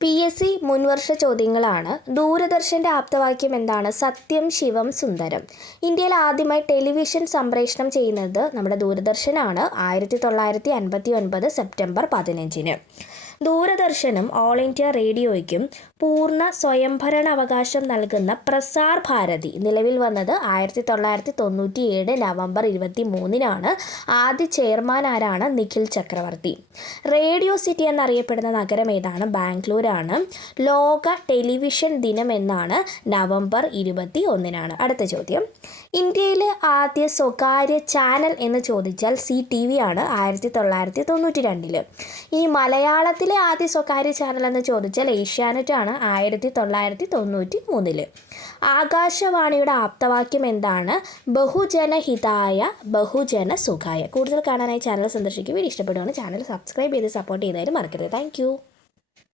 PSC മുൻവർഷ ചോദ്യങ്ങളാണ്. ദൂരദർശൻ്റെ ആപ്തവാക്യം എന്താണ്? സത്യം ശിവം സുന്ദരം. ഇന്ത്യയിൽ ആദ്യമായി ടെലിവിഷൻ സംപ്രേഷണം ചെയ്യുന്നത് നമ്മുടെ ദൂരദർശനാണ് 1959 സെപ്റ്റംബർ 15-ന്. ദൂരദർശനും ഓൾ ഇന്ത്യ റേഡിയോയ്ക്കും പൂർണ്ണ സ്വയംഭരണാവകാശം നൽകുന്ന പ്രസാർ ഭാരതി നിലവിൽ വന്നത് 1997 നവംബർ 23-നാണ്. ആദ്യ ചെയർമാൻ ആരാണ്? നിഖിൽ ചക്രവർത്തി. റേഡിയോ സിറ്റി എന്നറിയപ്പെടുന്ന നഗരം ഏതാണ്? ബാംഗ്ലൂരാണ്. ലോക ടെലിവിഷൻ ദിനം എന്നാണ്? നവംബർ 21-നാണ്. അടുത്ത ചോദ്യം, ഇന്ത്യയിലെ ആദ്യ സ്വകാര്യ ചാനൽ എന്ന് ചോദിച്ചാൽ CTV ആണ് 1992. ഇനി മലയാളത്തിലെ ആദ്യ സ്വകാര്യ ചാനൽ എന്ന് ചോദിച്ചാൽ ഏഷ്യാനെറ്റ് ആണ് 1993. ആകാശവാണിയുടെ ആപ്തവാക്യം എന്താണ്? ബഹുജനഹിതായ ബഹുജന സുഖായ. കൂടുതൽ കാണാനായി ചാനൽ സന്ദർശിക്കുക. വീഡിയോ ഇഷ്ടപ്പെടുകയാണ് ചാനൽ സബ്സ്ക്രൈബ് ചെയ്ത് സപ്പോർട്ട് ചെയ്താലും മറക്കരുത്. താങ്ക്